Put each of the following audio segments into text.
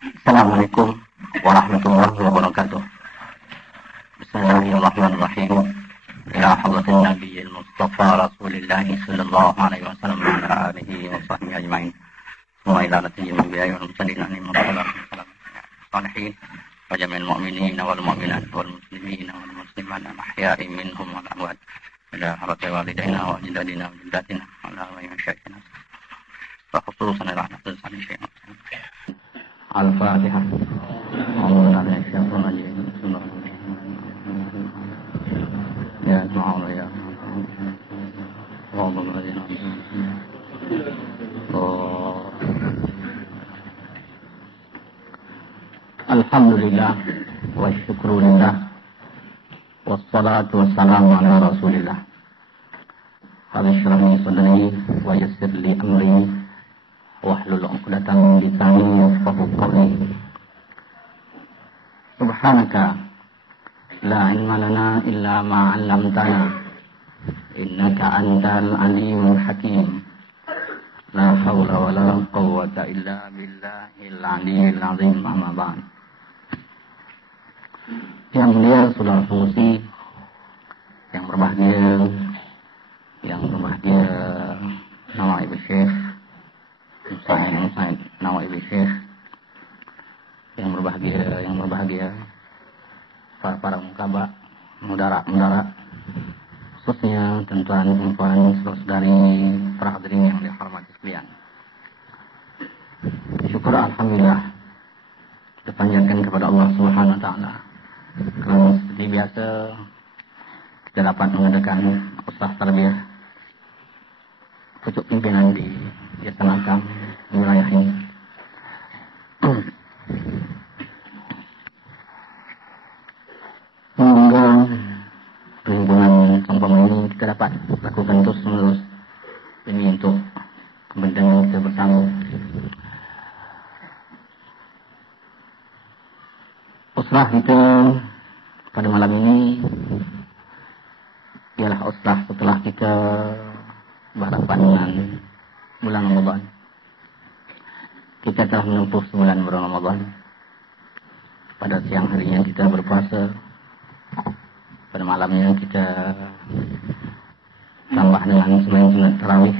Assalamualaikum warahmatullahi wabarakatuh. Bismillahirrahmanirrahim. Ila hadratin Nabiyil Mustafa Rasulillah sallallahu alaihi wasallam wa ala alihi wa sahbihi ajma'in. Wa ila nabiyil anbiya'i wal mursalin salihin wa jami'il mu'minina wal mu'minat wal muslimina wal muslimat al-ahya'i minhum wal amwat. Ila hadratil walidaina wa ajdadina wa jaddatina wa ala masyaykhina. Wa khususan ila hadratil salihin. Al-Fatihah. Ya Allah ya Alhamdulillah wa syukrulillah wassalatu wassalamu ala rasulillah. Rabbi shrah li sadri wa yassir li amri wahlul 'uqdatam min lisani yafqahu qawli. Subhanaka la ilma lana illa ma 'allamtana innaka antal alimul hakim. La haula wala quwwata illa billahil aliyyil azim. Amma ba'd. Yang mulia saudara fungsi yang berbahagia nama Ibu Syekh Musaid nama Ibu Syekh yang berbahagia para mukaba, mudara, khususnya tuan-tuan, saudari, para hadirin yang dihormati sekalian. Syukur alhamdulillah kita panjatkan kepada Allah Subhanahu wa taala. Karena seperti biasa kita dapat mengadakan usaha tarbiyah pucuk pimpinan di Yayasan wilayah ini. Semoga perhimpunan seumpama ini kita dapat lakukan terus menerus demi untuk kepentingan kita bersama. Usrah kita pada malam ini ialah usrah setelah kita berhadapan dengan bulan Ramadan. Kita telah menempuh sebulan bulan Ramadan. Pada siang harinya kita berpuasa. Pada malamnya kita tambah dengan sembahyang sunat tarawih,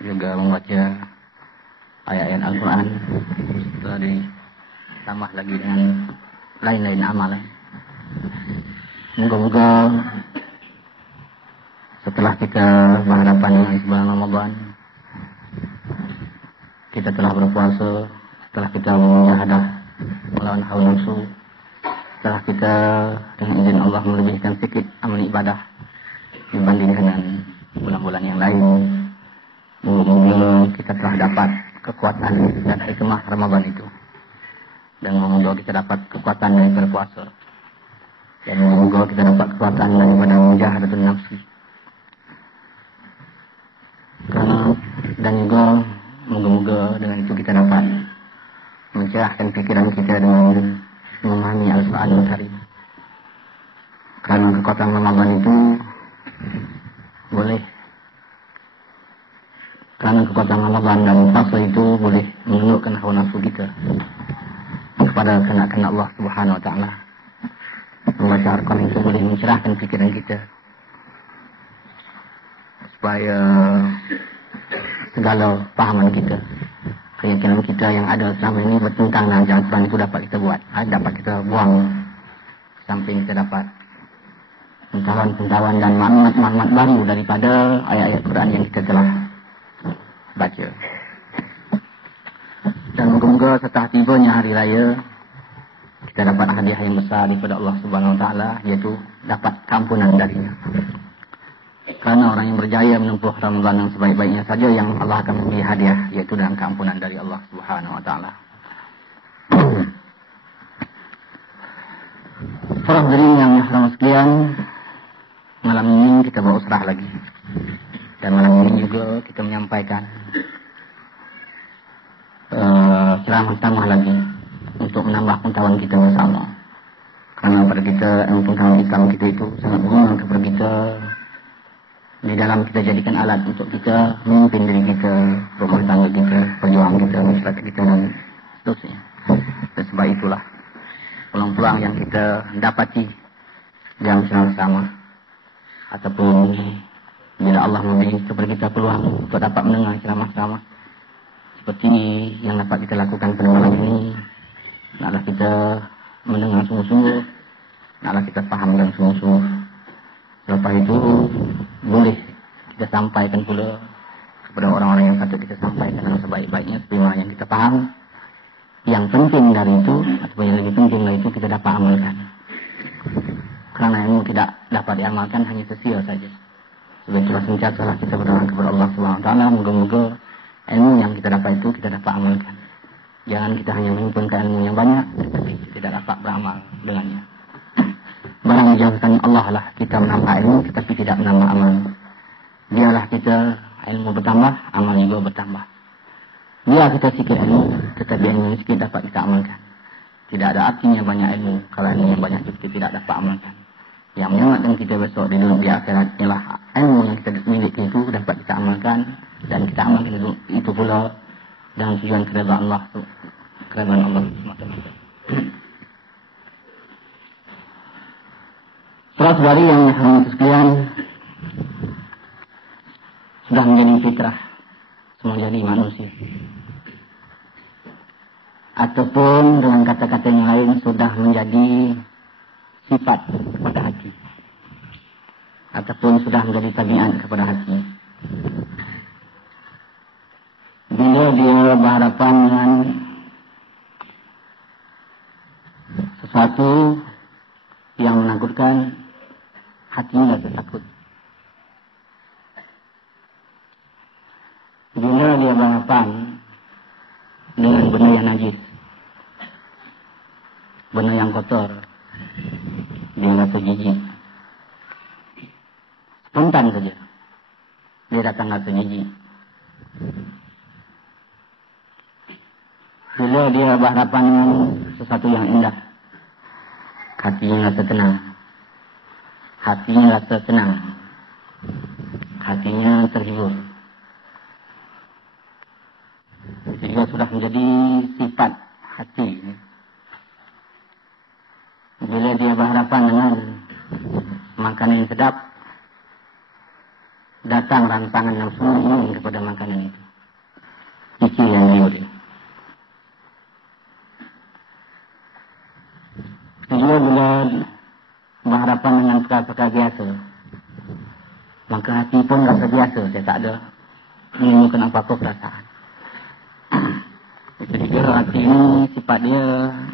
juga membaca ayat-ayat Al-Quran, setelah ditambah lagi dengan lain-lain amalan. Moga-moga setelah kita berhadapan dengan bulan Ramadan, kita telah berpuasa, setelah kita menjahadah melawan hawa nafsu, setelah kita dengan izin Allah melebihkan sedikit amal ibadah dibandingkan dengan bulan-bulan yang lain, moga-moga kita telah dapat kekuatan dan hikmah Ramadan itu, dan moga kita dapat kekuatan daripada puasa, dan moga kita dapat kekuatan daripada mujahadatun nafsi. Dan juga moga-moga dengan itu kita dapat mencerahkan pikiran kita dengan memahami Al-Quran Karim. Karena kekuatan Ramadan itu boleh, karena kekuatan Ramadan dan puasa itu boleh menundukkan hawa nafsu kita kepada kehendak Allah Subhanahu wa taala. Membaca Al-Quran itu boleh mencerahkan pikiran kita supaya segala pahaman kita, keyakinan kita yang ada selama ini bertentang dengan jalan Quran itu dapat kita buat, dapat kita buang, samping kita dapat pengetahuan dan maklumat baru daripada ayat-ayat Quran yang kita telah baca. Dan moga-moga setelah tibanya hari raya kita dapat hadiah yang besar daripada Allah Subhanahu wa taala, yaitu dapat keampunan darinya. Karena orang yang berjaya menempuh Ramadan yang sebaik-baiknya saja yang Allah akan memberi hadiah, yaitu dengan keampunan dari Allah Subhanahu wa taala. Para hadirin yang dirahmati sekalian, malam ini kita berusrah lagi. Dan malam ini juga kita menyampaikan ceramah-ceramah lagi untuk menambah pengetahuan kita bersama. Karena pada kita, pengetahuan Islam kita itu sangat berguna kepada kita di dalam kita jadikan alat untuk kita memimpin diri kita, rumah tangga kita, perjuangan kita, masyarakat kita dan seterusnya. itulah peluang-peluang yang kita dapati yang bersama-sama, ataupun bila Allah memberi kepada kita peluang untuk dapat mendengar ceramah-ceramah seperti yang dapat kita lakukan pada malam ini, naklah kita mendengar sungguh-sungguh, naklah kita faham dan sungguh-sungguh. Selepas itu boleh kita sampaikan pula kepada orang-orang yang patut kita sampaikan dengan sebaik-baiknya sebagaimana yang kita faham. Yang penting dari itu, atau yang lebih penting dari itu, kita dapat amalkan. Kerana ilmu tidak dapat diamalkan hanya sia-sia saja. Sebab itulah sentiasalah kita berdoa kepada Allah SWT, moga-moga ilmu yang kita dapat itu kita dapat amalkan. Jangan kita hanya mengumpulkan ilmu yang banyak tetapi kita tidak dapat beramal dengannya. Barang dijauhkan Allah lah kita menambah ilmu tetapi tidak menambah amal. Biarlah kita ilmu bertambah, amal juga bertambah. Biar kita sikit ilmu tetapi ilmu yang sikit dapat kita amalkan. Tidak ada artinya banyak ilmu kalau ilmu yang banyak itu kita tidak dapat amalkan. Yang menyelamatkan kita besok di dunia di akhirat ialah ilmu yang kita miliki itu dapat kita amalkan, dan kita amalkan itu pula dengan tujuan keredaan Allah, keredaan Allah semata-mata. Saudara-saudari yang dirahmati sekalian, sudah menjadi fitrah semua jadi manusia, ataupun dengan kata-kata yang lain sudah menjadi sifat kepada hati, ataupun sudah menjadi tabiat kepada hati. Bila dia berhadapan dengan sesuatu yang menakutkan, hatinya rasa takut. Bila dia berhadapan dengan benda yang najis, benda yang kotor, dia rasa jijik. Spontan saja dia datang rasa jijik. Bila dia berhadapan dengan sesuatu yang indah, hatinya rasa tenang. Hatinya rasa tenang. Hatinya terhibur. Itu juga sudah menjadi sifat hati. Bila dia berhadapan dengan makanan yang sedap, datang rangsangan nafsu ingin kepada makanan itu. Isi yang liur. Bila berhadapan dengan perkara-perkara biasa, maka hati pun rasa biasa, dia tak ada menimbulkan apa-apa perasaan. Itu juga hati ini sifat dia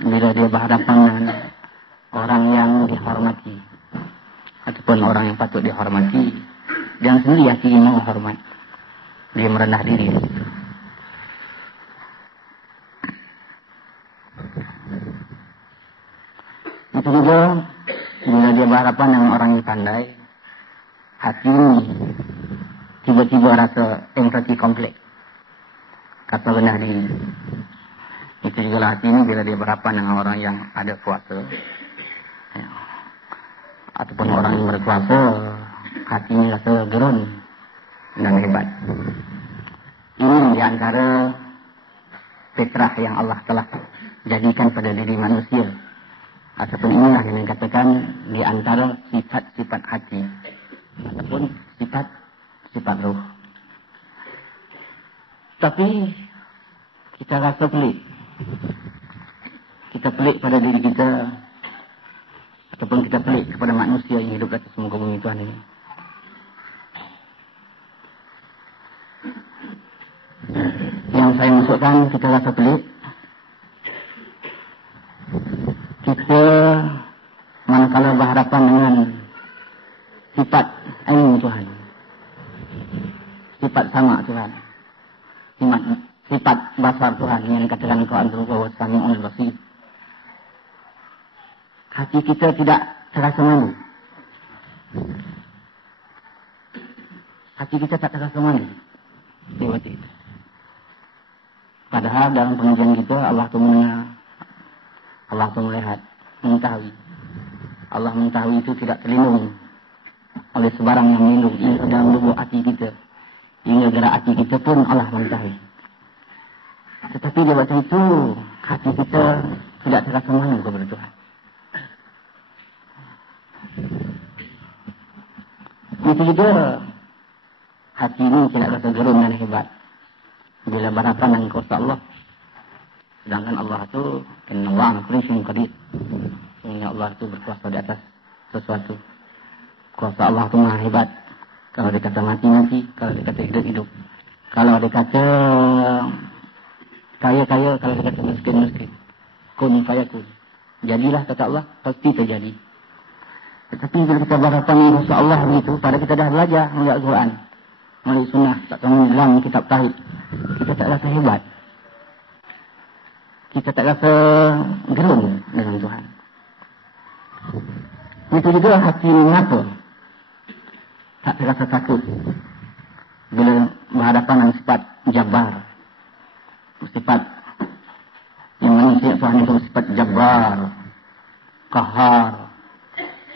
bila dia berhadapan dengan orang yang dihormati ataupun orang yang patut dihormati, dia sendiri hati ini menghormat, dia merendah diri. Itu juga bila dia berhadapan dengan orang yang pandai, hati ini tiba-tiba rasa empati kompleks, kata rendah diri. Itu juga hati ini bila dia berhadapan dengan orang yang ada kuasa, ya, ataupun orang yang berkuasa, hati ini rasa gerun dan hebat. Ini di antara fitrah yang Allah telah jadikan pada diri manusia, ataupun inilah yang dikatakan di antara sifat-sifat hati ataupun sifat roh. Tapi kita rasa pelik. Kita pelik pada diri kita, ataupun kita pelik kepada manusia yang hidup atas muka bumi Tuhan ini. Yang saya maksudkan kita rasa pelik, kita manakala berhadapan dengan sifat ilmu Tuhan, sifat sama Tuhan, sifat basar Tuhan yang dikatakan Quran bahwa Sami'ul Basir, hati kita tidak terasa malu. Hati kita tak terasa malu. Padahal dalam pengajian kita Allah itu mendengar, Allah itu melihat, mengetahui. Allah mengetahui itu tidak terlindung oleh sebarang yang melindung. Ini dalam lubuk hati kita, hingga gerak hati kita pun Allah mengetahui. Tetapi di waktu itu hati kita tidak terasa malu kepada Tuhan. Itu juga hati ini tidak rasa gerun dan hebat bila berhadapan dengan kuasa Allah. Sedangkan Allah itu Inna Allah ala kulli syai'in qadir. Sehingga Allah itu berkuasa di atas sesuatu. Kuasa Allah itu maha hebat. Kalau dikata mati, kalau dikata hidup. Kalau dikata kaya, kalau dikata miskin. Kun fayakun. Jadilah kata Allah, pasti terjadi. Tetapi bila kita berhadapan dengan kuasa Allah begitu, pada kita dah belajar melalui Al-Quran, melalui sunnah, tak tahu dalam kitab tauhid, kita tak rasa hebat. Kita tak rasa gerun dengan Tuhan. Itu juga hati mengapa tak terasa takut bila berhadapan dengan sifat Jabbar. Sifat yang manusia Tuhan itu sifat Jabbar, Qahar,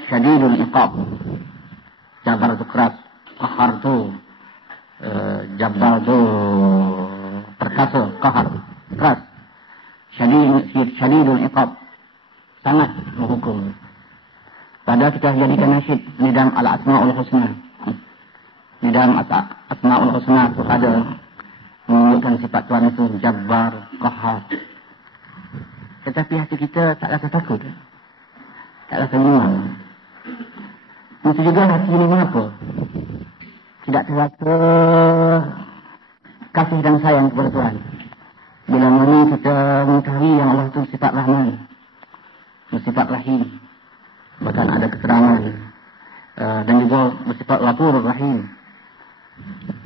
Syadidul Iqab. Jabbar itu keras, Qahar itu Jabbar itu perkasa, Qahar keras. Syadidul Iqab, sangat menghukum. Padahal kita jadikan nasyid di dalam Al-Asma'ul Husna. Di dalam Asma'ul Husna itu ada menunjukkan sifat Tuhan itu Jabbar, Qahar. Tetapi hati kita tak rasa takut, tak rasa bimbang. Itu juga hati ini mengapa tidak terasa kasih dan sayang kepada Tuhan. Bila mana kita mengetahui yang Allah itu sifat Rahman, bersifat Rahim, bahkan ada keterangan dan juga bersifat Ghafurur Rahim.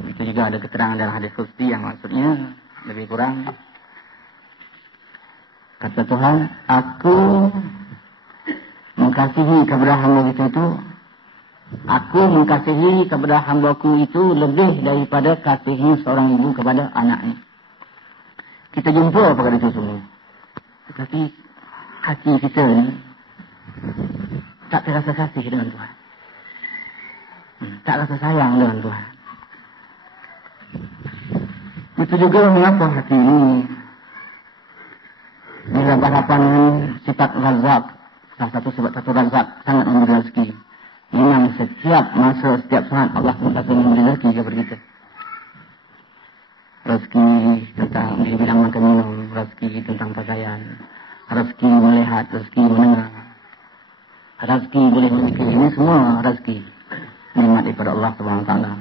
Itu juga ada keterangan dalam hadis qudsi yang maksudnya lebih kurang, kata Tuhan, aku mengasihi kepada hamba itu, aku mengasihi kepada hambaku itu lebih daripada kasihnya seorang ibu kepada anaknya. Kita jumpa perkara itu semua. Tetapi hati kita ni tak terasa kasih dengan Tuhan. Tak rasa sayang dengan Tuhan. Itu juga mengapa hati ini bila berhadapan dengan sifat Razak, salah satu sifat Razak, sangat memberi rezeki. Memang setiap masa, setiap saat Allah akan memberi rezeki kepada kita. Rezeki tentang bidang makan minum, rezeki tentang pakaian, rezeki melihat, rezeki mendengar, rezeki boleh memiliki, ini semua rezeki nikmat daripada Allah Subhanahu Wa Taala.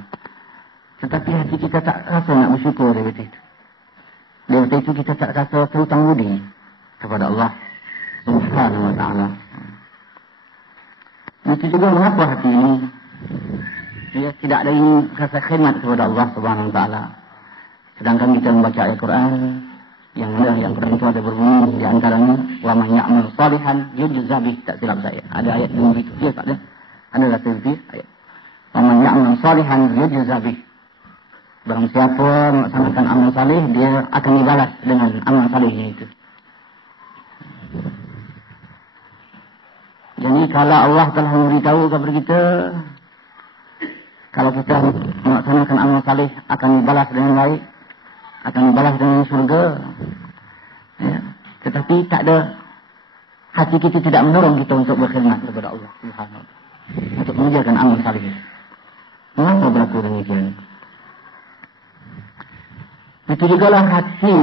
Tetapi hati kita tak rasa nak bersyukur daripada itu. Daripada itu kita tak rasa terhutang budi kepada Allah Subhanahu Wa Taala. Itu juga mengapa hati ini tidak ada ini rasa khidmat kepada Allah Subhanahu Wa Taala. Sedangkan kita membaca ayat Quran yang Quran itu ada berbunyi di antaranya wa man ya'mal salihan yujza bih, tak silap saya. Ada ayat yang begitu. Ya tak ada. Ada tertulis ayat. Wa man ya'mal salihan yujza bih. Barang siapa melaksanakan amal saleh, dia akan dibalas dengan amal salehnya itu. Jadi kalau Allah telah memberitahu kepada kita, kalau kita melaksanakan amal saleh akan dibalas dengan baik, akan dibalas dengan surga, ya. Tetapi tak ada, hati kita tidak mendorong kita untuk berkhidmat kepada Allah Subhanahu wa Ta'ala, untuk mengerjakan amal saleh. Mengapa berlaku demikian? Itu juga lah hati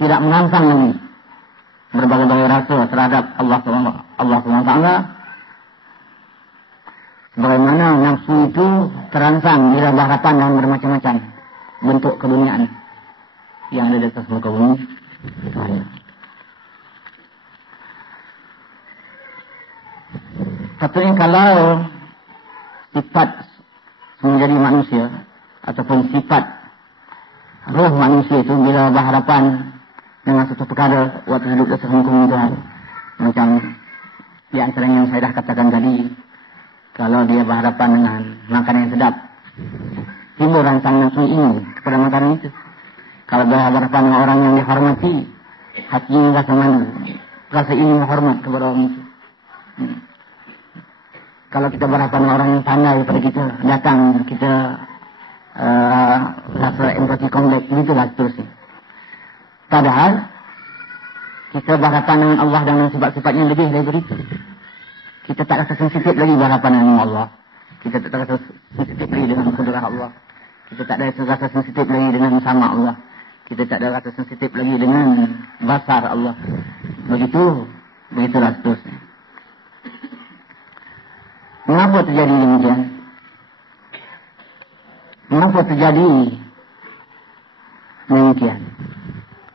tidak menantang lagi berbagai-bagai rasa terhadap Allah Subhanahu wa Ta'ala. Sebagaimana nafsu itu terangsang bila berhadapan dengan bermacam-macam bentuk keduniaan yang ada di atas muka bumi. Tapi kalau sifat menjadi manusia ataupun sifat roh manusia itu bila berhadapan dengan satu perkara waktu hidup di atas muka bumi Tuhan, macam di antara yang saya dah katakan tadi, kalau dia berhadapan dengan makanan yang sedap, timbul rangsang nafsu ini kepada makanan itu. Kalau berhadapan dengan orang yang dihormati, hati ini rasa malu, rasa ingin menghormat kepada orang itu. Kalau kita berhadapan dengan orang yang pandai pada kita, datang kita rasa empati kompleks, itulah seterusnya. Padahal Kita berhadapan dengan Allah dengan sifat-sifatnya lebih dari itu. Kita tak rasa sensitif lagi berhadapan dengan Allah. Kita tak rasa sensitif lagi dengan kudrat Allah. Kita tak ada rasa sensitif lagi dengan sama Allah. Kita tak ada rasa sensitif lagi dengan basar Allah. Begitulah seterusnya. Mengapa terjadi demikian? Mengapa terjadi demikian?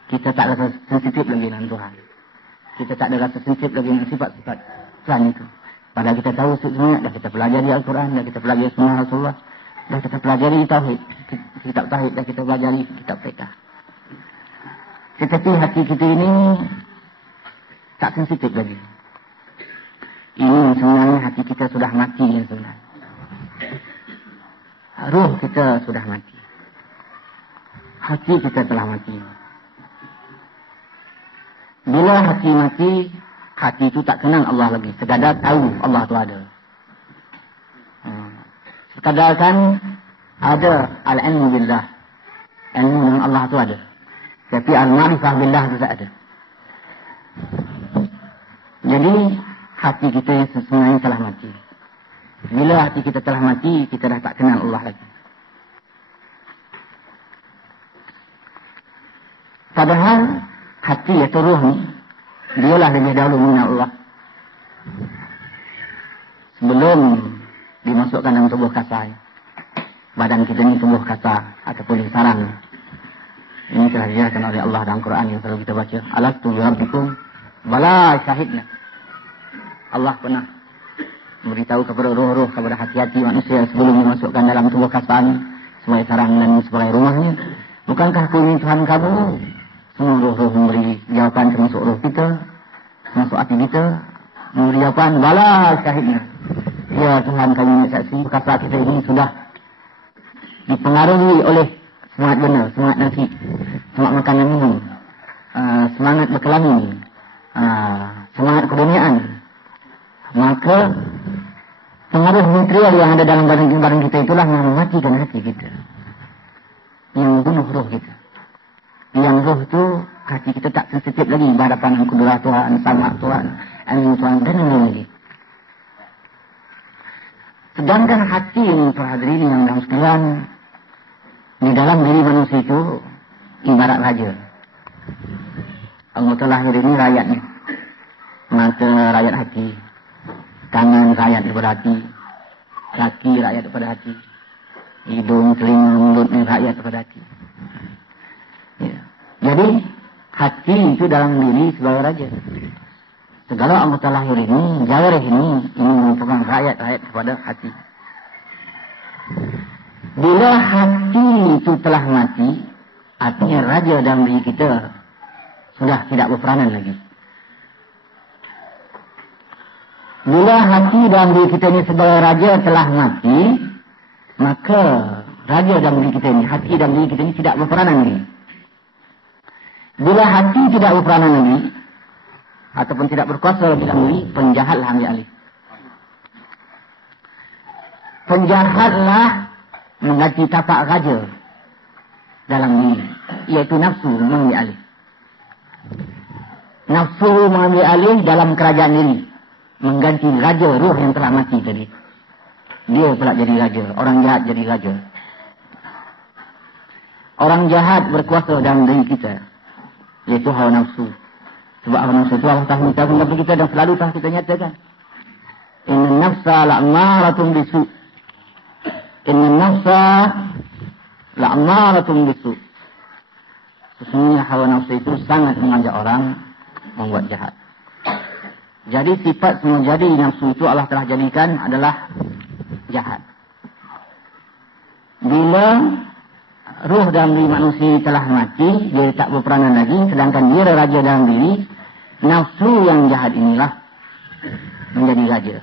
Kita tak rasa sensitif lagi dengan Tuhan. Kita tak ada rasa sensitif lagi dengan sifat-sifat Tuhan itu. Padahal kita tahu sebenarnya, dah kita pelajari Al-Quran, dah kita pelajari Sunnah Rasulullah, dah kita pelajari Tauhid, kitab Tauhid, dah kita pelajari kitab Fiqh. Tetapi hati kita ini tak sensitif lagi. Ini sebenarnya hati kita sudah mati sebenarnya. Ruh kita sudah mati. Hati kita telah mati. Bila hati mati, hati itu tak kenal Allah lagi. Sekadar tahu Allah itu ada. Sekadar kan ada al-ilmu billah. Ilmu dengan Allah itu ada. Tapi al-ma'rifah billah itu tak ada. Jadi hati kita yang sesungguhnya telah mati. Bila hati kita telah mati, kita dah tak kenal Allah lagi. Padahal hati atau ruh ni, dialah lebih dahulu mengenal Allah. Sebelum dimasukkan dalam tubuh kasar. Badan kita ni tubuh kasar ataupun sarang. Ini telah dijelaskan oleh Allah dalam Quran yang selalu kita baca. Alastu bi rabbikum bala syahidna. Allah pernah memberitahu kepada roh-roh, kepada hati-hati manusia sebelum dimasukkan dalam tubuh kasar sebagai sarang dan sebagai rumahnya. Bukankah aku ini Tuhan kamu? Semua roh-roh memberi jawapan, termasuk roh kita, termasuk hati kita, memberi jawapan, bala syahidna. Ya Tuhan, kami menyaksikan kasar kita ini sudah dipengaruhi oleh semangat benar, semangat nasi, semangat makanan minum, semangat berkelamin, semangat keduniaan. Maka pengaruh material yang ada dalam badan kita itulah yang mematikan hati kita, yang membunuh roh kita. Yang roh itu hati kita tak sensitif lagi berhadapan dengan kudrat Tuhan, sama Tuhan, ilmu Tuhan dan lain lagi. Sedangkan hati ini hadirin yang dalam sekalian, di dalam diri manusia itu ibarat raja. Allah telah lahir ini rakyatnya. Mata rakyat hati, tangan rakyat daripada hati, kaki rakyat daripada hati, hidung, telinga, mulut rakyat daripada hati. Ya. Jadi hati itu dalam diri sebagai raja. Segala anggota lahir ini, jawarih ini merupakan rakyat kepada hati. Bila hati itu telah mati, artinya raja dalam diri kita sudah tidak berperanan lagi. Bila hati dalam diri kita ini sebagai raja telah mati, maka raja dalam diri kita ini, hati dalam diri kita ini tidak berperanan lagi. Bila hati tidak berperanan lagi, ataupun tidak berkuasa lebih dalam diri, penjahatlah ambil alih. Penjahatlah mengganti tapak raja dalam diri, iaitu nafsu mengambil alih. Nafsu mengambil alih dalam kerajaan diri, mengganti raja ruh yang telah mati tadi. Dia pula jadi raja, orang jahat jadi raja. Orang jahat berkuasa dalam diri kita, iaitu hawa nafsu. Sebab hawa nafsu itu Allah tahu kepada kita dan selalu telah kita nyatakan. Inna nafsa la'amaratun bisu. Inna nafsa la'amaratun bisu. Sesungguhnya hawa nafsu itu sangat mengajak orang membuat jahat. Jadi sifat semua jadi nafsu itu Allah telah jadikan adalah jahat. Bila ruh dalam diri manusia telah mati, dia tak berperanan lagi, sedangkan dia raja dalam diri, nafsu yang jahat inilah menjadi raja.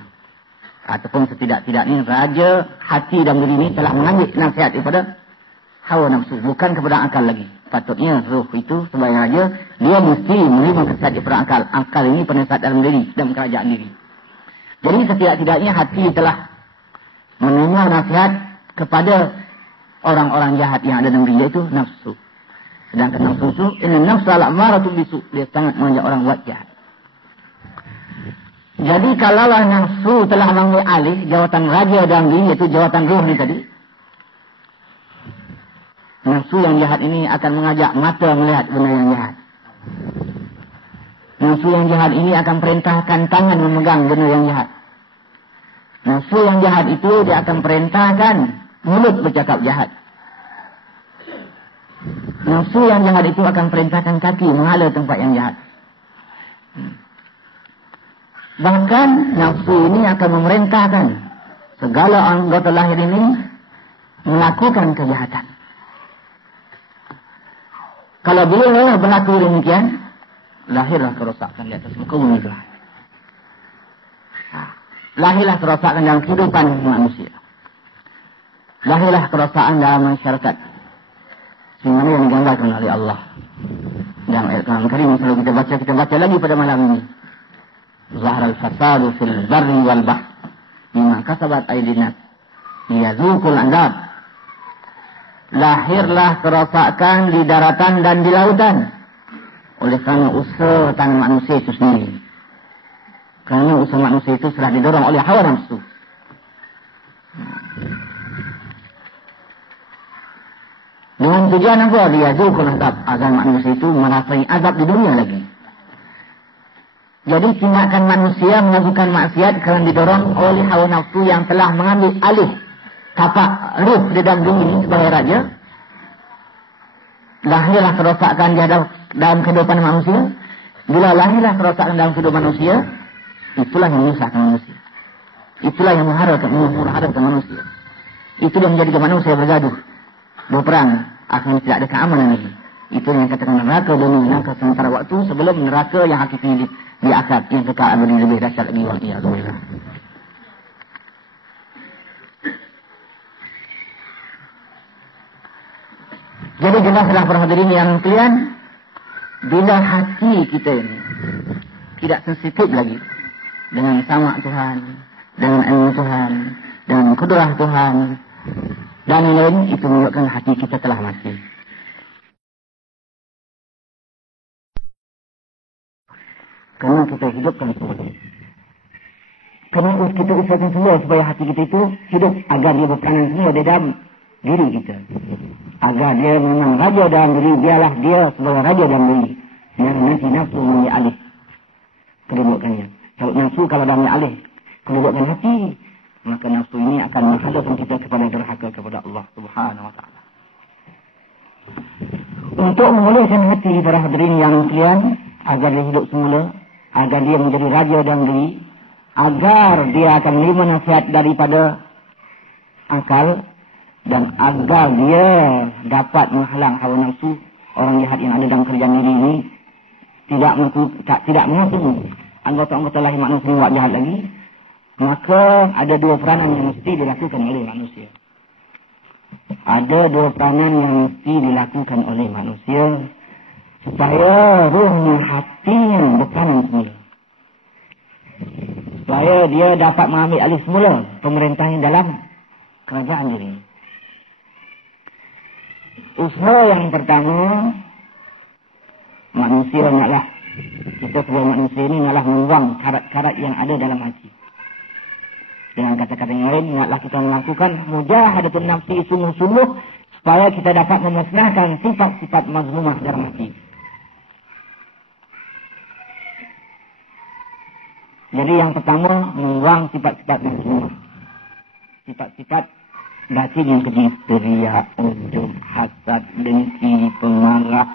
Ataupun setidak-tidaknya raja hati dalam diri ini telah mengambil nasihat daripada hawa nafsu, bukan kepada akal lagi. Patutnya ruh itu sebagai raja, dia mesti menerima nasihat daripada akal. Akal ini penasihat dalam diri, dalam kerajaan diri. Jadi setidak-tidaknya hati telah menerima nasihat kepada orang-orang jahat yang ada dalam diri, itu nafsu. Sedangkan nafsu itu, inna nafsa la'amaratun bisu, dia sangat mengajak orang buat jahat. Jadi kalaulah nafsu telah mengambil alih jawatan raja dalam diri, yaitu jawatan ruh ini tadi, nafsu yang jahat ini akan mengajak mata melihat benda yang jahat. Nafsu yang jahat ini akan perintahkan tangan memegang benda yang jahat. Nafsu yang jahat itu dia akan perintahkan mulut bercakap jahat. Nafsu yang jahat itu akan perintahkan kaki menghala tempat yang jahat. Bahkan nafsu ini akan memerintahkan segala anggota lahir ini melakukan kejahatan. Kalau bila berlaku demikian, lahirlah kerosakan di atas muka bumi itu. Lahirlah kerosakan dalam kehidupan manusia. Lahirlah kerosakan dalam masyarakat. Semua yang digambarkan oleh Allah. Dalam Al-Quran Karim selalu kita baca lagi pada malam ini. Zahral fasadu fil barri wal bahr bima kasabat aydin nas liyazuqul adab. Lahirlah kerosakan di daratan dan di lautan oleh karena usaha tangan manusia itu sendiri. Karena usaha manusia itu telah didorong oleh hawa nafsu. Dengan tujuan apa? Liyazuqul adab, agar manusia itu merasai azab di dunia lagi. Jadi tindakan manusia melakukan maksiat karena didorong oleh hawa nafsu yang telah mengambil alih tapak ruh di dalam dunia ini sebagai raja. Lahirlah kerosakan di dalam kehidupan manusia. Bila lahirlah kerosakan dalam kehidupan manusia, itulah yang menyusahkan manusia. Itulah yang mengharapkan manusia. Itulah yang menjadikan manusia bergaduh, berperang, akhirnya tidak ada keamanan lagi. Itu yang katakan neraka dunia, neraka sementara waktu sebelum neraka yang hakiki di akhirat yang kekal abadi lebih dahsyat lagi. Waliyahulillah. Jadi jelaslah para hadirin yang sekalian, bila hati kita ini tidak sensitif lagi dengan sama Tuhan, dengan ilmu Tuhan, dengan kudrah Tuhan dan lain-lain, itu menunjukkan hati kita telah mati. Karena kita hidupkan semula. Karena kita usahakan semula supaya hati kita itu hidup agar dia berperanan semua di dalam diri kita. Agar dia memang raja dalam diri, biarlah dia sebagai raja dalam diri. Yang nanti nafsu mengambil alih kedudukannya. Kalau nafsu kalau dah mengambil alih kedudukan hati, maka nafsu ini akan menghadapkan kita kepada derhaka kepada Allah Subhanahu wa ta'ala. Untuk memulihkan hati para hadirin yang sekalian, agar dia hidup semula, agar dia menjadi raja dalam diri, agar dia akan menerima nasihat daripada akal, dan agar dia dapat menghalang hawa nafsu orang jahat yang ada dalam kerjaan diri ini, tidak mengaku anggota-anggota lahir manusia buat jahat lagi, maka ada dua peranan yang mesti dilakukan oleh manusia. Ada dua peranan yang mesti dilakukan oleh manusia supaya ruhnya, hatinya berperanan semula. Supaya dia dapat mengambil alih semula pemerintahan dalam kerajaan diri. Usaha yang pertama, manusia naklah, kita sebagai manusia ini naklah membuang karat-karat yang ada dalam hati. Dengan kata-kata yang lain, naklah kita melakukan mujahadatun nafsi sungguh-sungguh supaya kita dapat memusnahkan sifat-sifat mazmumah dalam hati. Jadi yang pertama, membuang sifat-sifat mazmumah. Sifat-sifat batin yang keji, teriak, ujub, hasad, dengki, pemarah,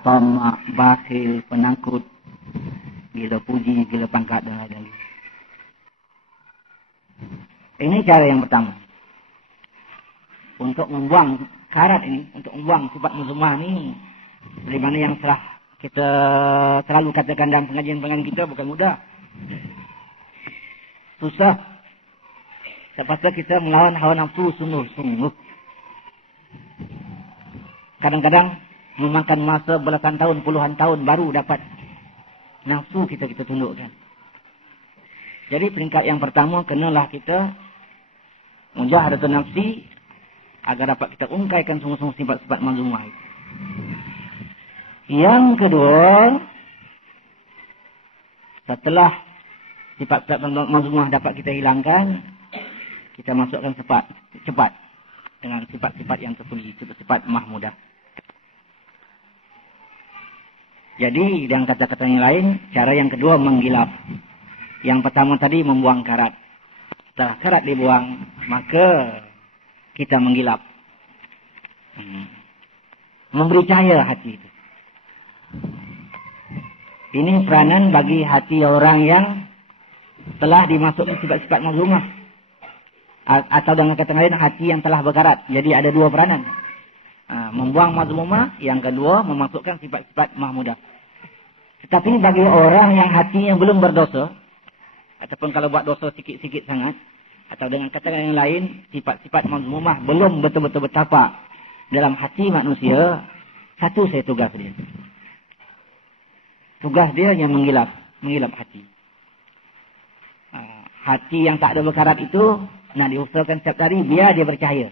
tamak, bakhil, penakut, gila puji, gila pangkat dan lain-lain. Ini cara yang pertama. Untuk membuang karat ini, untuk membuang sifat mazmumah ini, dari mana yang telah kita selalu katakan dalam pengajian-pengajian kita, bukan mudah. Susah. Terpaksa kita melawan hawa nafsu sungguh-sungguh. Kadang-kadang memakan masa belasan tahun, puluhan tahun baru dapat nafsu kita tundukkan. Jadi peringkat yang pertama, kenalah kita mujahadatun nafsi agar dapat kita ungkaikan sungguh-sungguh sifat-sifat mazmumah. Yang kedua, setelah sifat-sifat mazmumah dapat kita hilangkan, kita masukkan cepat dengan sifat-sifat yang terpuji, sifat mahmudah. Jadi dengan kata-kata yang lain, cara yang kedua menggilap. Yang pertama tadi membuang karat. Setelah karat dibuang, maka kita menggilap. Memberi cahaya hati itu. Ini peranan bagi hati orang yang telah dimasukkan sifat-sifat mazmumah. Atau dengan kata lain, hati yang telah berkarat. Jadi ada dua peranan. Membuang mazmumah, yang kedua memasukkan sifat-sifat mahmudah. Tetapi bagi orang yang hatinya belum berdosa, ataupun kalau buat dosa sikit-sikit sangat, atau dengan kata yang lain, sifat-sifat mazmumah belum betul-betul bertapak dalam hati manusia, satu saya tugas dia. Tugas dia yang menggilap hati. Hati yang tak ada berkarat itu nak diusahakan setiap hari biar dia bercahaya.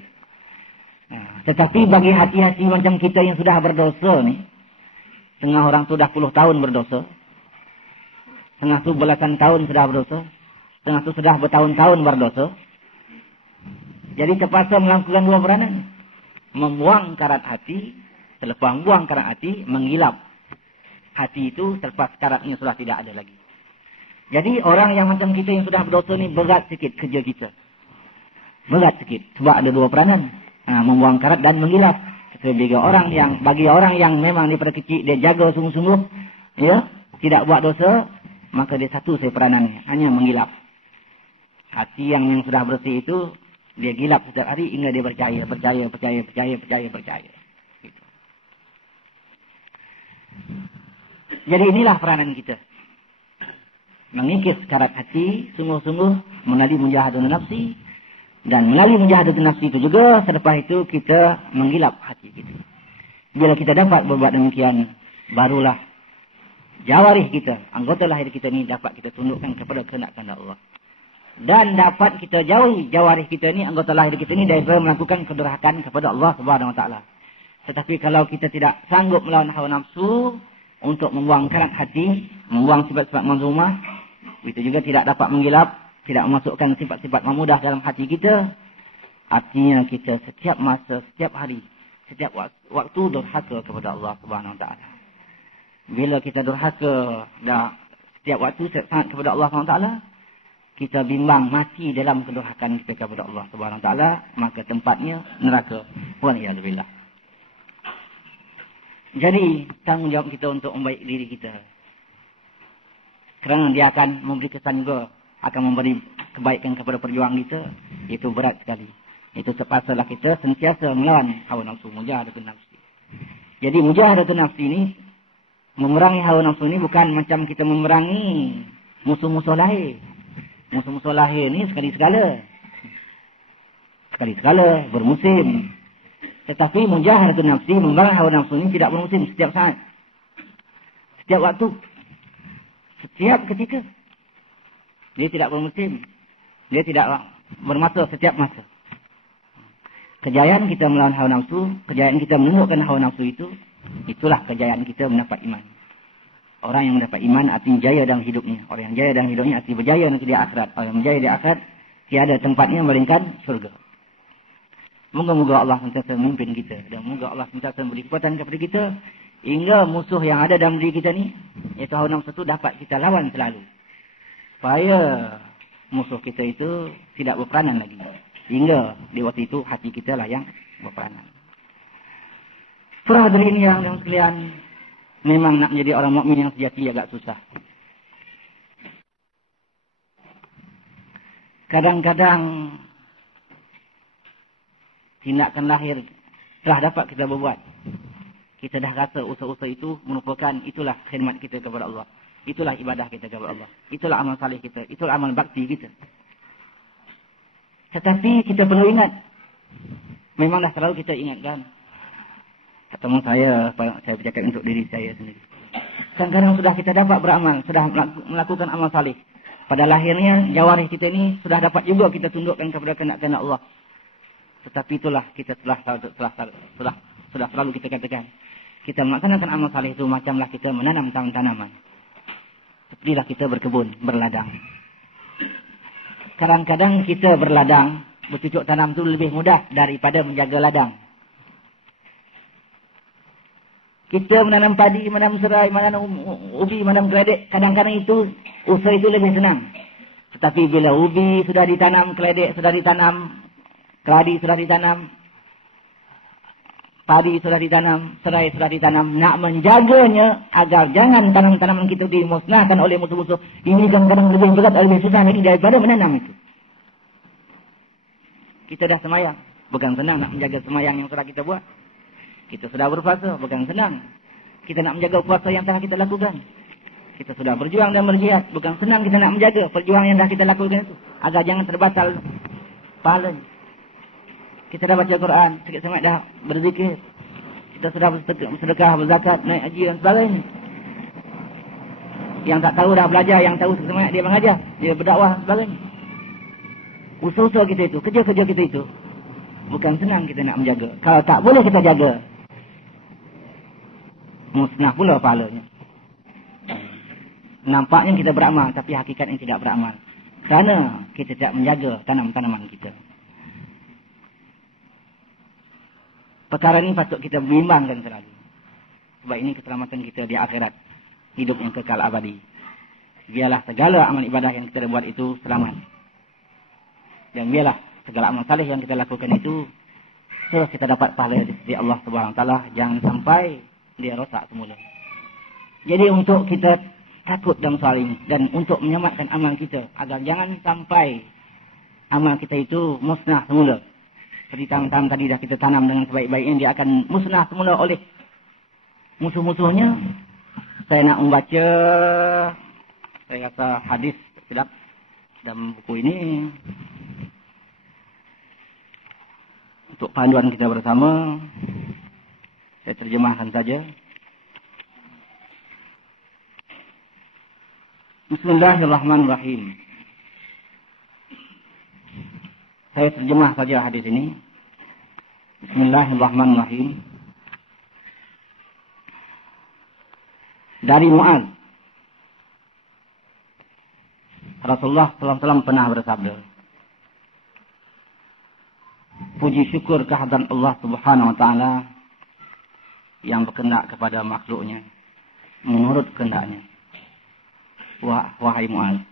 Tetapi bagi hati-hati macam kita yang sudah berdosa ni, setengah orang tu dah puluh tahun berdosa, setengah tu belasan tahun sudah berdosa, setengah tu sudah bertahun-tahun berdosa. Jadi terpaksa melakukan dua peranan. Membuang karat hati, selepas membuang karat hati, menggilap hati itu selepas karatnya sudah tidak ada lagi. Jadi orang yang macam kita yang sudah berdosa ni berat sikit kerja kita. Berat sikit. Sebab ada dua peranan. Membuang karat dan menggilap. Bagi orang yang memang daripada kecil dia jaga sungguh-sungguh, ya, tidak buat dosa, maka dia satu saya peranannya, hanya menggilap. Hati yang sudah bersih itu dia gilap setiap hari hingga dia percaya. Gitu. Jadi inilah peranan kita. Mengikis karat hati sungguh-sungguh melalui mujahadah nafsi. Dan melalui mujahadah nafsi itu juga, selepas itu kita menggilap hati kita. Bila kita dapat berbuat demikian, barulah jawarih kita, anggota lahir kita ni dapat kita tundukkan kepada kehendak Allah. Dan dapat kita jauhi jawarih kita ni, anggota lahir kita ni, daripada melakukan kedurhakaan kepada Allah Subhanahu Wa Taala. Tetapi kalau kita tidak sanggup melawan hawa nafsu untuk membuang karat hati, membuang sifat-sifat mazmumah, itu juga tidak dapat menggilap, tidak memasukkan sifat-sifat mahmudah dalam hati kita. Artinya kita setiap masa, setiap hari, setiap waktu durhaka kepada Allah Subhanahu Wa Taala. Bila kita durhaka setiap waktu sangat kepada Allah Subhanahu Wa Taala, kita bimbang mati dalam kedurhakaan kita kepada Allah Subhanahu Wa Taala, maka tempatnya neraka. Waliyadzubillah. Jadi tanggungjawab kita untuk membaik diri kita. Kerana dia akan memberi kesan juga, akan memberi kebaikan kepada perjuangan kita, itu berat sekali. Itu terpaksalah kita sentiasa melawan hawa nafsu, mujahadatun nafsi. Jadi mujahadatun nafsi ini, memerangi hawa nafsu ini bukan macam kita memerangi musuh-musuh lahir. Musuh-musuh lahir ni sekali-sekala. Sekali-sekala, bermusim. Tetapi mujahadatun nafsi, memerangi hawa nafsu ini tidak bermusim, setiap saat. Setiap waktu. Setiap ketika. Dia tidak bermusim. Dia tidak bermasa setiap masa. Kejayaan kita melawan hawa nafsu, kejayaan kita menundukkan hawa nafsu itu, itulah kejayaan kita mendapat iman. Orang yang mendapat iman artinya jaya dalam hidupnya. Orang yang jaya dalam hidupnya artinya berjaya nanti di akhirat. Orang yang berjaya di akhirat, tiada tempatnya melainkan syurga. Moga-moga Allah sentiasa memimpin kita. Dan moga Allah sentiasa memberi kekuatan kepada kita, hingga musuh yang ada dalam diri kita ni, iaitu hawa nafsu itu dapat kita lawan selalu. Supaya musuh kita itu tidak berperanan lagi. Hingga di waktu itu hati kita lah yang berperanan. Para hadirin yang dalam sekalian, memang nak menjadi orang mukmin yang sejati agak susah. Kadang-kadang tindakan lahir telah dapat kita berbuat. Kita dah rasa usaha-usaha itu merupakan itulah khidmat kita kepada Allah. Itulah ibadah kita kepada Allah. Itulah amal salih kita. Itulah amal bakti kita. Tetapi kita perlu ingat. Memanglah selalu kita ingatkan. Ketemu saya bercakap untuk diri saya sendiri. Kadang-kadang sudah kita dapat beramal. Sudah melakukan amal salih. Pada lahirnya, jawarih kita ini sudah dapat juga kita tundukkan kepada kehendak Allah. Tetapi itulah kita sudah selalu kita katakan. Kita melaksanakan amal saleh itu macamlah kita menanam tanaman. Sepertilah kita berkebun, berladang. Kadang-kadang kita berladang, bercucuk tanam itu lebih mudah daripada menjaga ladang. Kita menanam padi, menanam serai, menanam ubi, menanam keledek, kadang-kadang itu usaha itu lebih senang. Tetapi bila ubi sudah ditanam, keledek sudah ditanam, keladi sudah ditanam, padi sudah ditanam, serai sudah ditanam, nak menjaganya agar jangan tanam-tanaman kita dimusnahkan oleh musuh-musuh, ini kadang-kadang lebih berat, lebih susah lagi daripada menanam itu. Kita dah semayang, bukan senang nak menjaga semayang yang sudah kita buat. Kita sudah berpuasa, bukan senang kita nak menjaga puasa yang telah kita lakukan. Kita sudah berjuang dan berjihad, bukan senang kita nak menjaga perjuangan yang dah kita lakukan itu, agar jangan terbatal pahalanya. Kita dah baca Quran, sikit semak dah berzikir. Kita sudah bersedekah, berzakat, naik haji dan sebagainya. Yang tak tahu dah belajar, yang tahu sikit semak dia mengajar, dia berdakwah dan sebagainya. Usaha-usaha kita itu, kerja-kerja kita itu, bukan senang kita nak menjaga. Kalau tak boleh kita jaga, musnah pula pahalanya. Nampaknya kita beramal, tapi hakikatnya tidak beramal. Kerana kita tidak menjaga tanam-tanaman kita. Perkara ini patut kita bimbangkan selalu. Sebab ini keselamatan kita di akhirat. Hidup yang kekal abadi. Biarlah segala amal ibadah yang kita buat itu selamat. Dan biarlah segala amal saleh yang kita lakukan itu, kita dapat pahala dari Allah SWT. Jangan sampai dia rosak semula. Jadi untuk kita takut dalam soal ini, dan untuk menyelamatkan amal kita, agar jangan sampai amal kita itu musnah semula. Seperti tanam-tanam tadi dah kita tanam dengan sebaik-baiknya, dia akan musnah semula oleh musuh-musuhnya. Saya nak membaca, saya rasa hadis tidak dalam buku ini, untuk panduan kita bersama. Saya terjemahkan saja. Bismillahirrahmanirrahim. Saya terjemah saja hadis ini. Bismillahirrahmanirrahim. Dari Mu'adz, Rasulullah SAW pernah bersabda, puji syukur kehadiran Allah Subhanahu Wa Taala yang berkehendak kepada makhluknya menurut kehendaknya. Wahai Mu'adz,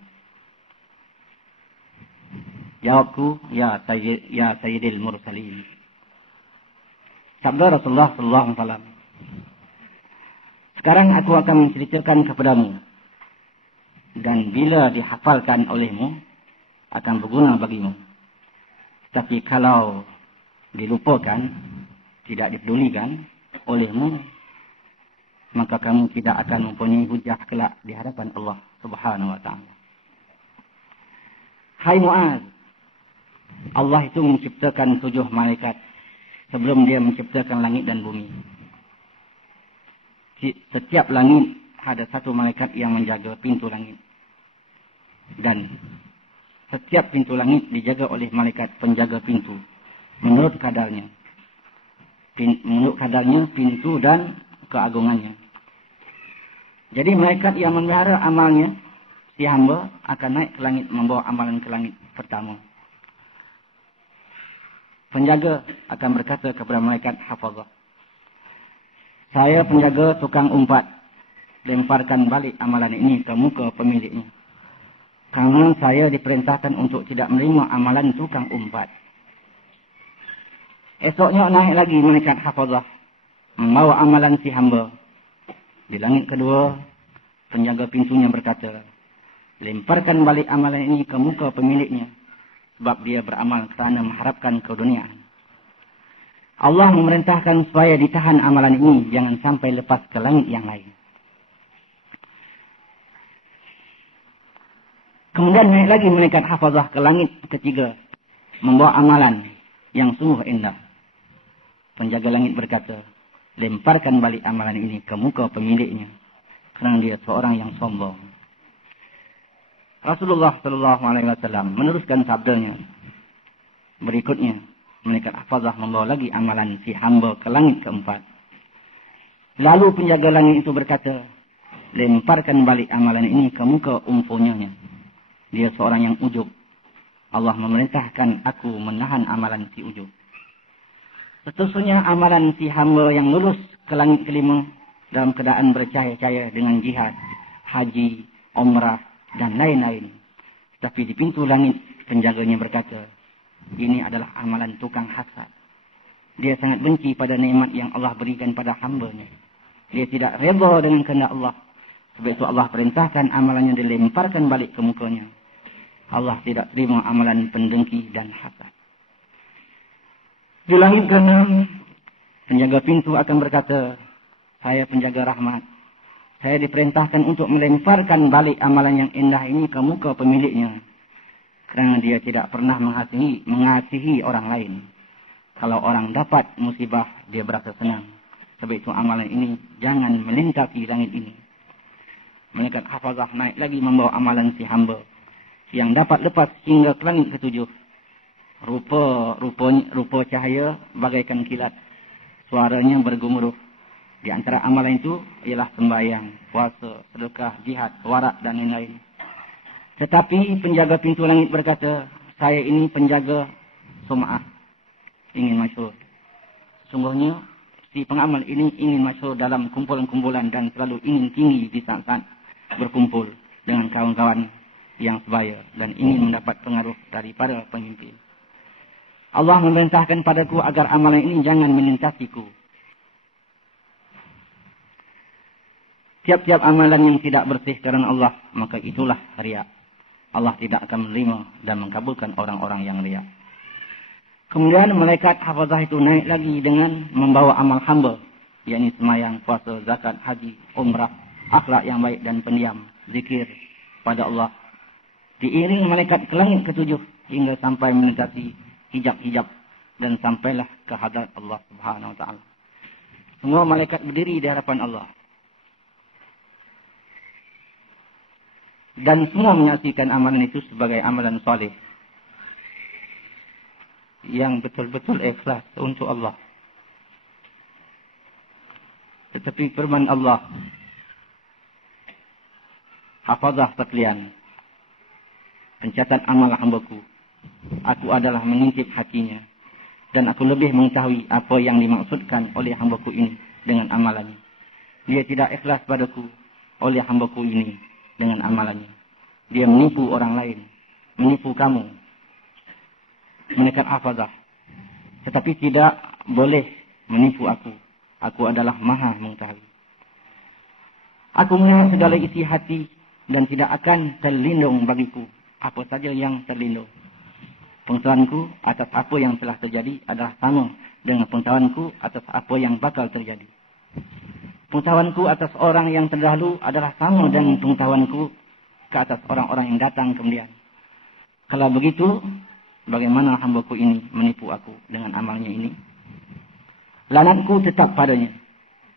jawabku, ya Sayyidil Mursalin. Sabda Rasulullah SAW, sekarang aku akan menceritakan kepadamu, dan bila dihafalkan olehmu akan berguna bagimu. Tapi kalau dilupakan, tidak dipedulikan olehmu, maka kamu tidak akan mempunyai hujah kelak di hadapan Allah Subhanahu Wa Taala. Hai Mu'adz, Allah itu menciptakan 7 malaikat sebelum dia menciptakan langit dan bumi. Setiap langit ada 1 malaikat yang menjaga pintu langit. Dan setiap pintu langit dijaga oleh malaikat penjaga pintu. Menurut kadarnya. Menurut kadarnya, pintu dan keagungannya. Jadi malaikat yang memelihara amalnya, si hamba akan naik ke langit membawa amalan ke langit pertama. Penjaga akan berkata kepada malaikat hafazah, saya penjaga tukang umpat, lemparkan balik amalan ini ke muka pemiliknya. Karena saya diperintahkan untuk tidak menerima amalan tukang umpat. Esoknya naik lagi malaikat hafazah, membawa amalan si hamba. Di langit kedua, penjaga pintunya berkata, lemparkan balik amalan ini ke muka pemiliknya, sebab dia beramal kerana mengharapkan keduniaan. Allah memerintahkan supaya ditahan amalan ini, jangan sampai lepas ke langit yang lain. Kemudian naik lagi malaikat hafazah ke langit ketiga, membawa amalan yang sungguh indah. Penjaga langit berkata, lemparkan balik amalan ini ke muka pemiliknya, kerana dia seorang yang sombong. Rasulullah SAW meneruskan sabdanya. Berikutnya, malaikat hafazah membawa lagi amalan si hamba ke langit keempat. Lalu penjaga langit itu berkata, lemparkan balik amalan ini ke muka umpunyanya. Dia seorang yang ujub. Allah memerintahkan aku menahan amalan si ujub. Sesungguhnya amalan si hamba yang lulus ke langit kelima dalam keadaan bercahaya-cahaya dengan jihad, haji, umrah dan lain-lain. Tapi di pintu langit penjaganya berkata, ini adalah amalan tukang hasad. Dia sangat benci pada nikmat yang Allah berikan pada hambanya. Dia tidak redha dengan kehendak Allah. Sebab itu Allah perintahkan amalannya dilemparkan balik ke mukanya. Allah tidak terima amalan pendengki dan hasad. Di langit keenam, penjaga pintu akan berkata, saya penjaga rahmat. Saya diperintahkan untuk melemparkan balik amalan yang indah ini ke muka pemiliknya. Kerana dia tidak pernah mengasihi orang lain. Kalau orang dapat musibah, dia berasa senang. Sebab itu amalan ini jangan melintasi langit ini. Malaikat hafazah naik lagi membawa amalan si hamba yang dapat lepas hingga ke langit ketujuh. Rupa cahaya bagaikan kilat. Suaranya bergemuruh. Di antara amalan itu ialah sembahyang, puasa, sedekah, jihad, warak dan lain-lain. Tetapi penjaga pintu langit berkata, saya ini penjaga sum'ah, ingin masyhur. Sungguhnya si pengamal ini ingin masyhur dalam kumpulan-kumpulan dan selalu ingin tinggi di saat-saat berkumpul dengan kawan-kawan yang sebaya dan ingin mendapat pengaruh daripada pemimpin. Allah memerintahkan padaku agar amalan ini jangan melintasiku. Tiap-tiap amalan yang tidak bersih karena Allah, maka itulah riya. Allah tidak akan menerima dan mengabulkan orang-orang yang riya. Kemudian malaikat hafazah itu naik lagi dengan membawa amal hamba, yakni sembahyang, puasa, zakat, haji, umrah, akhlak yang baik dan pendiam, zikir pada Allah. Diiring malaikat ke langit ketujuh hingga sampai melintasi hijab-hijab dan sampailah ke hadrat Allah Subhanahu wa taala. Semua malaikat berdiri di hadapan Allah. Dan semua menyaksikan amalan itu sebagai amalan saleh yang betul-betul ikhlas untuk Allah. Tetapi firman Allah, hafazah sekalian, pencatat amal hambaku, aku adalah mengintip hatinya dan aku lebih mengetahui apa yang dimaksudkan oleh hambaku ini dengan amalannya. Dia tidak ikhlas padaku oleh hambaku ini dengan amalannya. Dia menipu orang lain, menipu kamu, menekan hafazah. Tetapi tidak boleh menipu aku. Aku adalah maha mengetahui. Aku melihat segala isi hati dan tidak akan terlindung bagiku apa saja yang terlindung. Pengetahuanku atas apa yang telah terjadi adalah sama dengan pengetahuanku atas apa yang bakal terjadi. Pengetahuanku atas orang yang terdahulu adalah sama dengan pengetahuanku ke atas orang-orang yang datang kemudian. Kalau begitu, bagaimana hambaku ini menipu aku dengan amalnya ini? Lanatku tetap padanya.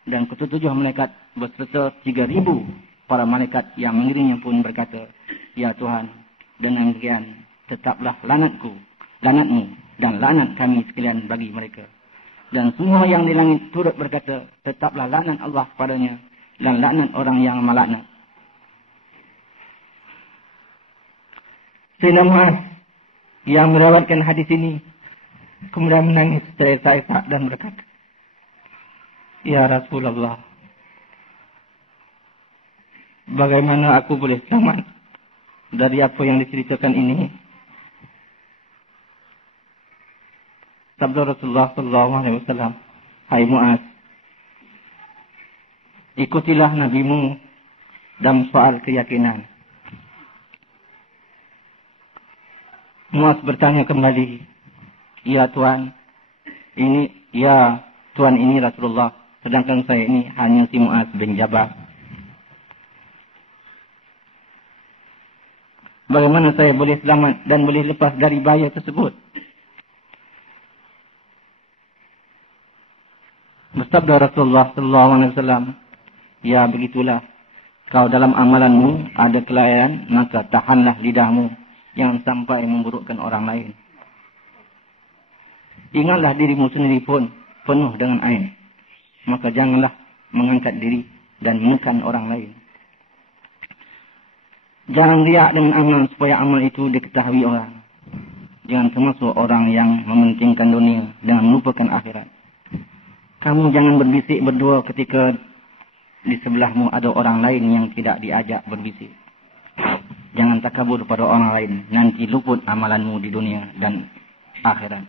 Dan ketujuh malaikat beserta 3,000 para malaikat yang mengiringnya pun berkata, ya Tuhan, dengan demikian tetaplah lanatmu dan lanat kami sekalian bagi mereka. Dan semua yang di langit turut berkata, tetaplah laknat Allah padanya dan laknat orang yang melaknat. Sayyidina Mu'adz yang merawatkan hadis ini kemudian menangis terisak-isak dan berkata, ya Rasulullah, bagaimana aku boleh selamat dari apa yang diceritakan ini? Sabda Rasulullah SAW, hai Mu'adz, ikutilah nabimu dalam soal keyakinan. Mu'adz bertanya kembali, ya Tuhan, ini Rasulullah, sedangkan saya ini hanya si Mu'adz bin Jabal. Bagaimana saya boleh selamat dan boleh lepas dari bahaya tersebut? Bersabda Rasulullah SAW, ya begitulah. Kalau dalam amalanmu ada kelalaian, maka tahanlah lidahmu, jangan sampai memburukkan orang lain. Ingatlah dirimu sendiri pun penuh dengan aib, maka janganlah mengangkat diri dan menekan orang lain. Jangan riak dengan amal supaya amal itu diketahui orang. Jangan termasuk orang yang mementingkan dunia dengan melupakan akhirat. Kamu jangan berbisik berdua ketika di sebelahmu ada orang lain yang tidak diajak berbisik. Jangan takabur pada orang lain, nanti luput amalanmu di dunia dan akhirat.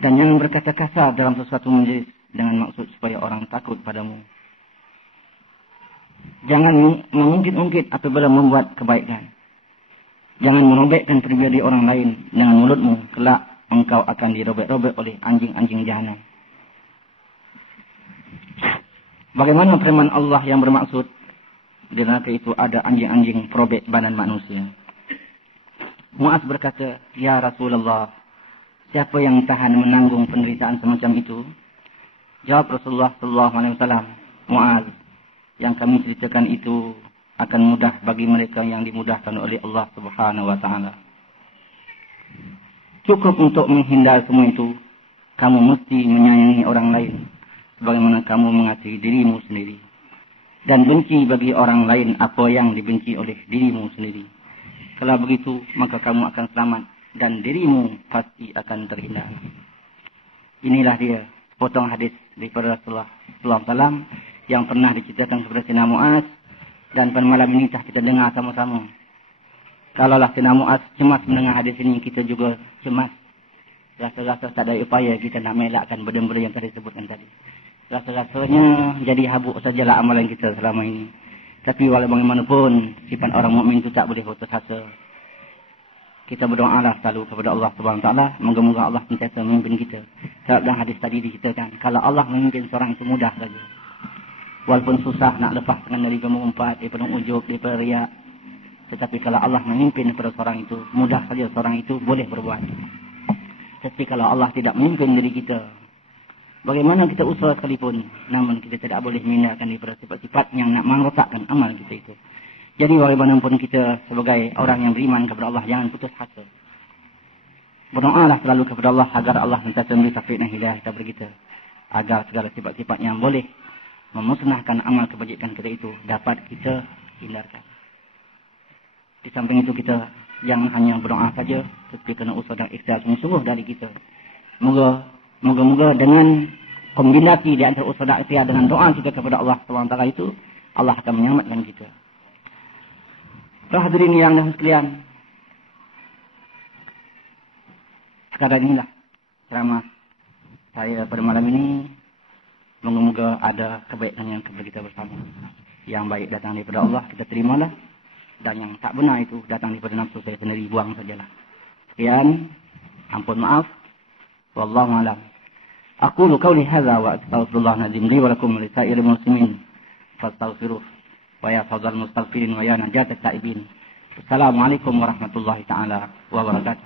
Dan jangan berkata kasar dalam sesuatu majlis dengan maksud supaya orang takut padamu. Jangan mengungkit-ungkit apabila membuat kebaikan. Jangan merobekkan pribadi orang lain dengan mulutmu. Kelak engkau akan dirobek-robek oleh anjing-anjing jahanam. Bagaimana firman Allah yang bermaksud di neraka itu ada anjing-anjing perobek badan manusia? Muaz berkata, "Ya Rasulullah, siapa yang tahan menanggung penderitaan semacam itu?" Jawab Rasulullah SAW, "Muaz, yang kami ceritakan itu akan mudah bagi mereka yang dimudahkan oleh Allah Subhanahu wa taala. Cukup untuk menghindar semua itu, kamu mesti menyayangi orang lain sebagaimana kamu mengasihi dirimu sendiri. Dan benci bagi orang lain apa yang dibenci oleh dirimu sendiri. Kalau begitu, maka kamu akan selamat dan dirimu pasti akan terhindar." Inilah dia potong hadis daripada Rasulullah SAW yang pernah diceritakan kepada Sayyidina Muaz, dan pada malam ini kita dengar sama-sama. Kalaulah Sayyidina Muaz cemas mendengar hadis ini, kita juga cemas. Rasa-rasa tak ada upaya kita nak melakkan benda-benda yang tadi sebutkan tadi. Rasa-rasanya jadi habuk sajalah amalan kita selama ini. Tapi walau bagaimanapun, sifat orang mukmin itu tak boleh putus asa. Kita berdoalah selalu kepada Allah Subhanahu Wa Taala, moga-moga Allah sentiasa memimpin kita. Dalam hadis tadi diceritakan, kalau Allah memimpin seorang itu mudah saja. Walaupun susah nak lepas tangan dari mengumpat, daripada ujub, daripada riak. Tetapi kalau Allah memimpin kepada seorang itu, mudah saja seorang itu boleh berbuat. Tapi kalau Allah tidak memimpin diri kita, bagaimana kita usaha sekalipun, namun kita tidak boleh menghindarkan daripada sifat-sifat yang nak merosakkan amal kita itu. Jadi bagaimanapun kita sebagai orang yang beriman kepada Allah, jangan putus asa. Berdoalah selalu kepada Allah agar Allah sentiasa memberi taufik dan hidayah kepada kita, agar segala sifat-sifat yang boleh memusnahkan amal kebajikan kita itu dapat kita hindarkan. Di samping itu kita jangan hanya berdoa saja, tetapi kena usaha dan ikhtiar sungguh-sungguh dari kita. Moga-moga dengan kombinasi di antara usaha dan ikhtiar dengan doa kita kepada Allah SWT itu, Allah akan menyelamatkan kita. Hadirin yang dah sekalian, sekadar inilah ceramah saya pada malam ini. Moga-moga ada kebaikan yang kepada kita bersama. Yang baik datang daripada Allah, kita terimalah. Dan yang tak benar itu datang daripada nafsu saya sendiri, buang sajalah. Sekian, ampun maaf. Wallahu a'lam. Aqulu qawli hadza wa astaghfirullah nazim li wa lakum li sa'iril muslimin fastaghfiruh wa ya fadhal mustaghfirin wa ya najat at-taibin. Assalamualaikum warahmatullahi taala wabarakatuh.